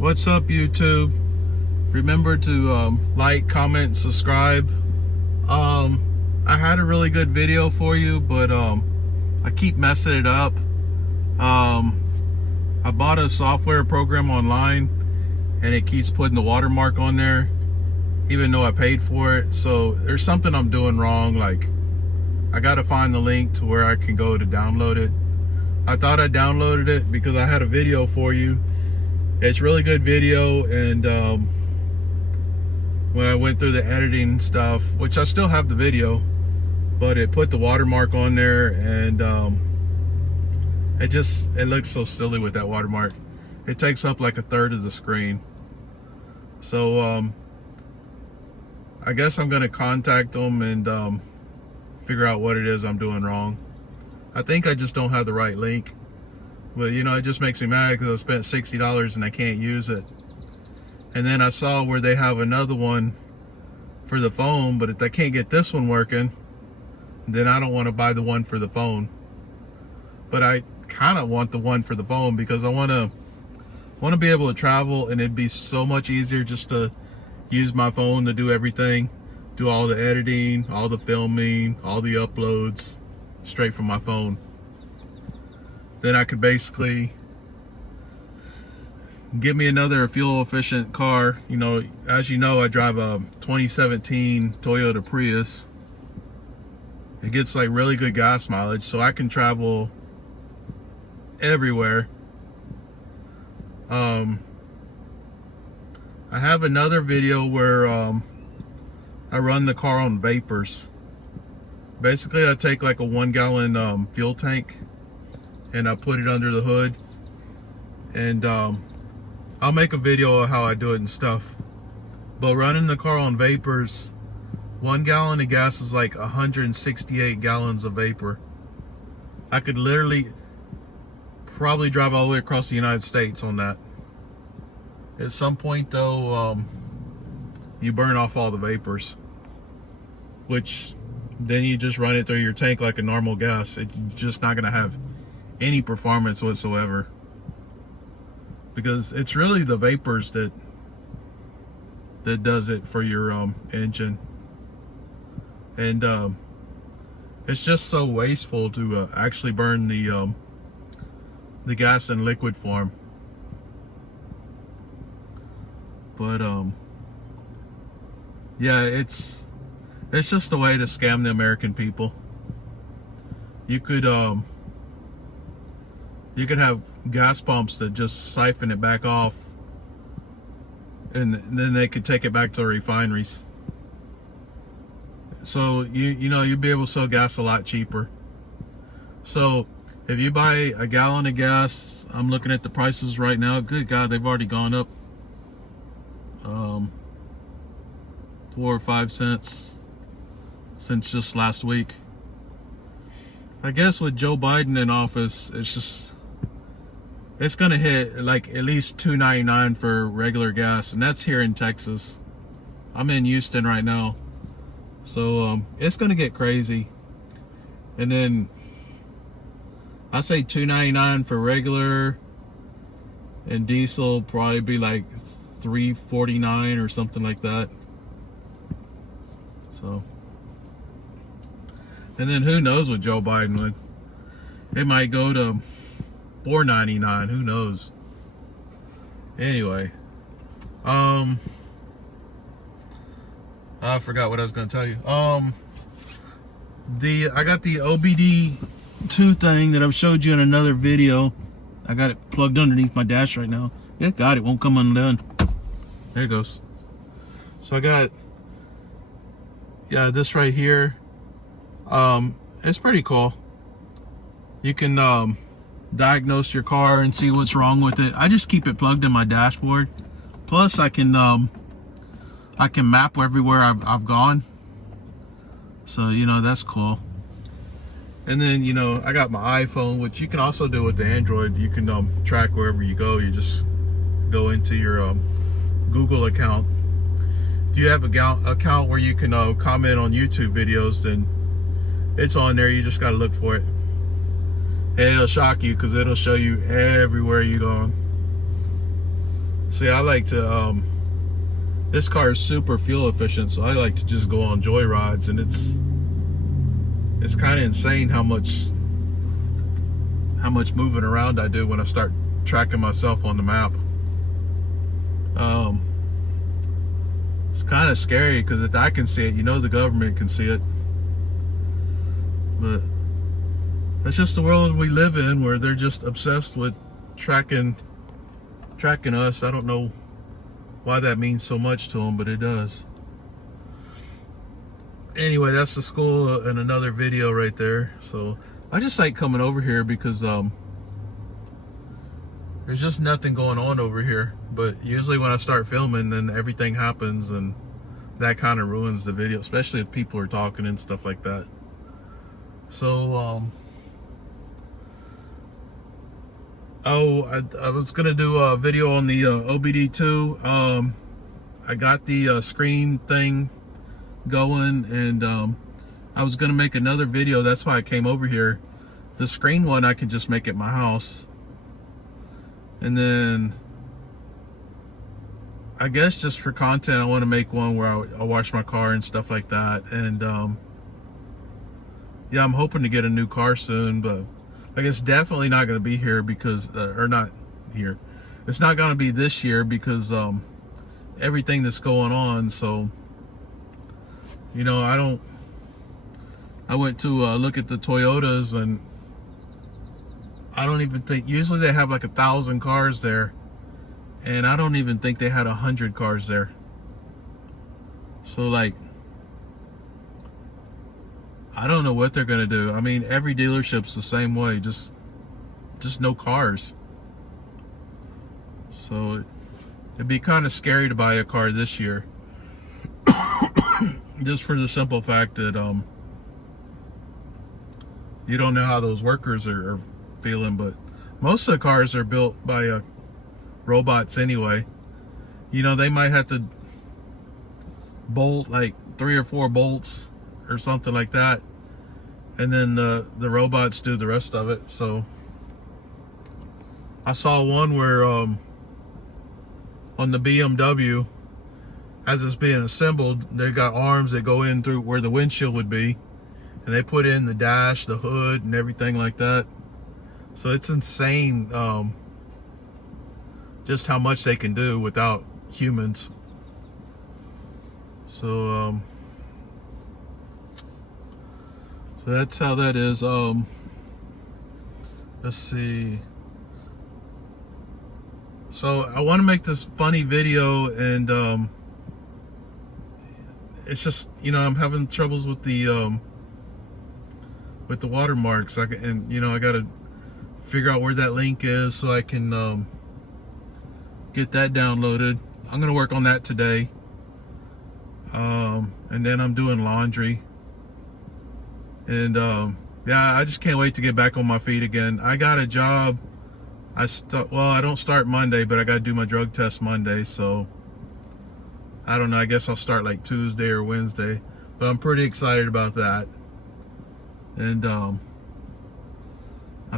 What's up, YouTube? Remember to like, comment, subscribe. I had a really good video for you, but I keep messing it up. I bought a software program online and it keeps putting the watermark on there even though I paid for it. So there's something I'm doing wrong. Like, I gotta find the link to where I can go to download it. I thought I downloaded it because I had a video for you. It's really good video, and when I went through the editing stuff, which I still have the video, but it put the watermark on there, and it looks so silly with that watermark. It takes up like a third of the screen. So I guess I'm gonna contact them and figure out what it is I'm doing wrong. I think I just don't have the right link. But you know, it just makes me mad because I spent $60 and I can't use it. And then I saw where they have another one for the phone, but if I can't get this one working, then I don't want to buy the one for the phone. But I kind of want the one for the phone because I want to be able to travel, and it'd be so much easier just to use my phone to do everything, do all the editing, all the filming, all the uploads straight from my phone. Then I could basically get me another fuel efficient car. You know, as you know, I drive a 2017 Toyota Prius. It gets like really good gas mileage, so I can travel everywhere. I have another video where I run the car on vapors. Basically, I take like a 1 gallon fuel tank and I put it under the hood, and I'll make a video of how I do it and stuff. But running the car on vapors, 1 gallon of gas is like 168 gallons of vapor. I could literally probably drive all the way across the United States on that. At some point though, you burn off all the vapors, which then you just run it through your tank like a normal gas. It's just not gonna have any performance whatsoever, because it's really the vapors that does it for your engine. And it's just so wasteful to actually burn the gas in liquid form. But yeah, it's just a way to scam the American people. You could have gas pumps that just siphon it back off, and then they could take it back to the refineries. So you'd be able to sell gas a lot cheaper. So if you buy a gallon of gas, I'm looking at the prices right now. Good God, they've already gone up 4 or 5 cents since just last week. I guess with Joe Biden in office, it's gonna hit like at least $2.99 for regular gas, and that's here in Texas. I'm in Houston right now, so it's gonna get crazy. And then I say $2.99 for regular, and diesel probably be like $3.49 or something like that. So, and then who knows with Joe Biden, with it might go to $4.99, who knows. Anyway, I forgot what I was gonna tell you. I got the OBD2 thing that I've showed you in another video. I got it plugged underneath my dash right now. Yeah, got it, won't come undone. There it goes. So I got, yeah, this right here. It's pretty cool. You can diagnose your car and see what's wrong with it. I just keep it plugged in my dashboard. Plus I can map everywhere I've gone. So, you know, that's cool. And then, you know, I got my iPhone, which you can also do with the Android. You can track wherever you go. You just go into your Google account. If you have a account where you can comment on YouTube videos, then it's on there. You just got to look for it. And it'll shock you because it'll show you everywhere you go. See, I like to, this car is super fuel efficient, so I like to just go on joyrides, and it's kind of insane how much moving around I do when I start tracking myself on the map. It's kind of scary because if I can see it, you know the government can see it. But that's just the world we live in, where they're just obsessed with tracking us. I don't know why that means so much to them, but it does. Anyway, that's the school and another video right there. So I just like coming over here because there's just nothing going on over here. But usually when I start filming, then everything happens, and that kind of ruins the video, especially if people are talking and stuff like that. So I was gonna do a video on the OBD2. I got the screen thing going, and I was gonna make another video. That's why I came over here. The screen one I can just make at my house, and then I guess just for content I want to make one where I wash my car and stuff like that. And yeah, I'm hoping to get a new car soon, but like it's definitely not going to be here because or not here, it's not going to be this year because everything that's going on. So you know, I went to look at the Toyotas, and I don't even think, usually they have like 1,000 cars there, and I don't even think they had 100 cars there. So like, I don't know what they're gonna do. I mean, every dealership's the same way, just no cars. So it'd be kind of scary to buy a car this year. Just for the simple fact that you don't know how those workers are feeling, but most of the cars are built by robots anyway. You know, they might have to bolt like 3 or 4 bolts or something like that, and then the robots do the rest of it. So I saw one where on the BMW, as it's being assembled, they got arms that go in through where the windshield would be, and they put in the dash, the hood, and everything like that. So it's insane just how much they can do without humans. So so that's how that is. Let's see. So I want to make this funny video, and it's just, you know, I'm having troubles with the watermarks. And you know, I gotta figure out where that link is so I can get that downloaded. I'm gonna work on that today, and then I'm doing laundry, and yeah, I just can't wait to get back on my feet again. I got a job. Well, I don't start Monday, but I gotta do my drug test Monday, so I don't know, I guess I'll start like Tuesday or Wednesday, but I'm pretty excited about that. And I'm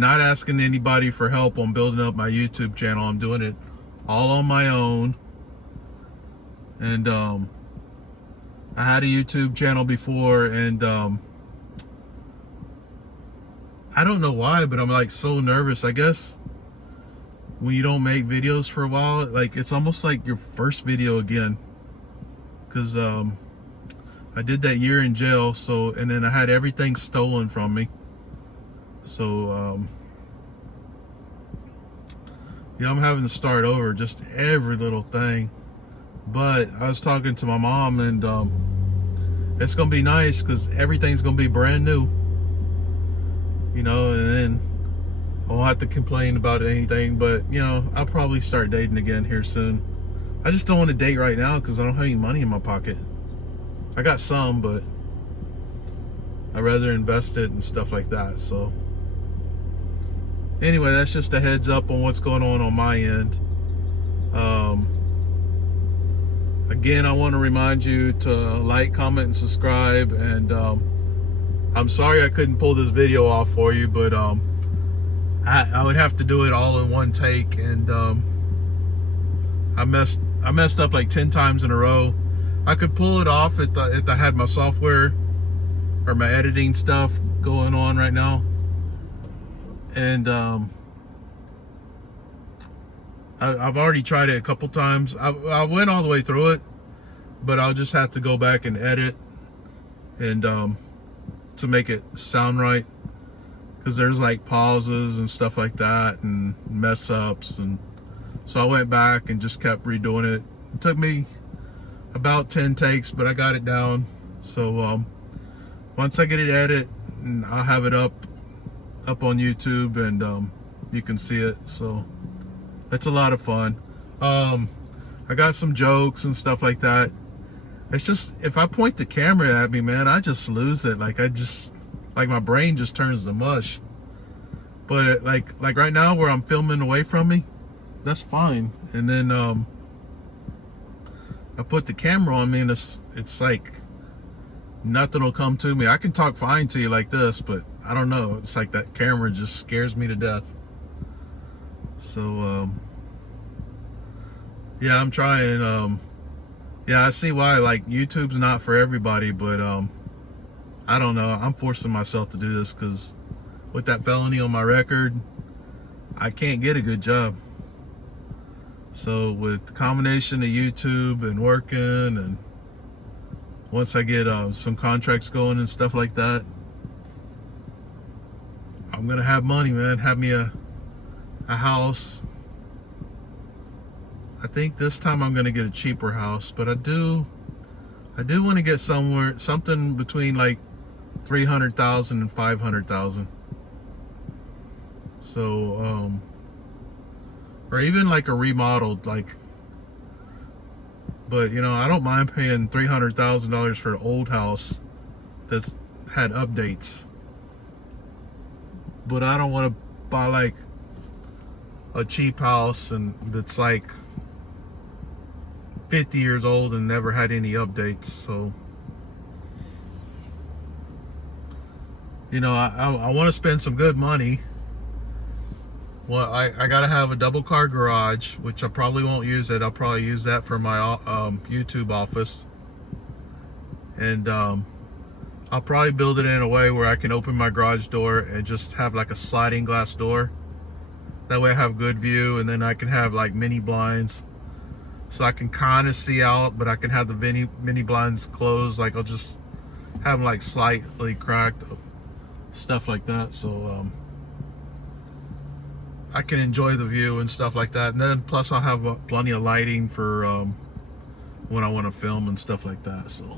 not asking anybody for help on building up my YouTube channel. I'm doing it all on my own. And I had a YouTube channel before, and I don't know why, but I'm like so nervous. I guess when you don't make videos for a while, like it's almost like your first video again. Because I did that year in jail, so, and then I had everything stolen from me. So yeah, I'm having to start over, just every little thing. But I was talking to my mom, and it's gonna be nice because everything's gonna be brand new, you know, and then I won't have to complain about anything. But you know, I'll probably start dating again here soon. I just don't want to date right now because I don't have any money in my pocket. I got some, but I'd rather invest it and stuff like that. So anyway, that's just a heads up on what's going on my end. Again, I want to remind you to like, comment, and subscribe. And I'm sorry I couldn't pull this video off for you, but I would have to do it all in one take, and I messed up like 10 times in a row. I could pull it off if I had my software or my editing stuff going on right now. And I've already tried it a couple times. I went all the way through it, but I'll just have to go back and edit and to make it sound right, because there's like pauses and stuff like that and mess ups. And so I went back and just kept redoing it. It took me about 10 takes, but I got it down. So once I get it edited, I'll have it up on YouTube, and you can see it. So it's a lot of fun. I got some jokes and stuff like that. It's just, if I point the camera at me, man, I just lose it. Like my brain just turns to mush. But like right now where I'm filming away from me, that's fine. And then I put the camera on me, and it's like nothing will come to me. I can talk fine to you like this, but I don't know. It's like that camera just scares me to death. So yeah, I'm trying. Yeah, I see why, like, YouTube's not for everybody, but I don't know. I'm forcing myself to do this because with that felony on my record, I can't get a good job. So with the combination of YouTube and working, and once I get some contracts going and stuff like that, I'm gonna have money, man. Have me a house. I think this time I'm gonna get a cheaper house, but I do want to get something between like 300,000 and 500,000. So or even like a remodeled, like, but you know, I don't mind paying $300,000 for an old house that's had updates, but I don't want to buy like a cheap house and that's like 50 years old and never had any updates. So, you know, I want to spend some good money. Well, I gotta have a double car garage, which I probably won't use it. I'll probably use that for my YouTube office. And I'll probably build it in a way where I can open my garage door and just have like a sliding glass door. That way I have good view, and then I can have like mini blinds, so I can kind of see out, but I can have the mini blinds closed. Like I'll just have them like slightly cracked, stuff like that. So I can enjoy the view and stuff like that. And then plus I'll have plenty of lighting for when I want to film and stuff like that. So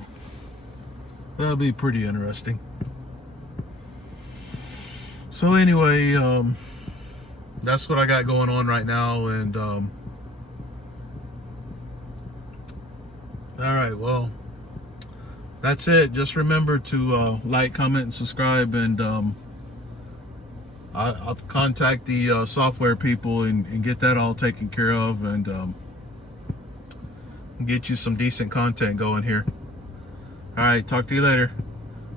that'll be pretty interesting. So anyway, that's what I got going on right now. And all right, well, that's it. Just remember to like, comment, and subscribe, and I'll contact the software people and get that all taken care of, and get you some decent content going here. All right, talk to you later.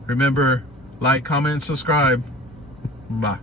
Remember, like, comment, and subscribe. Bye.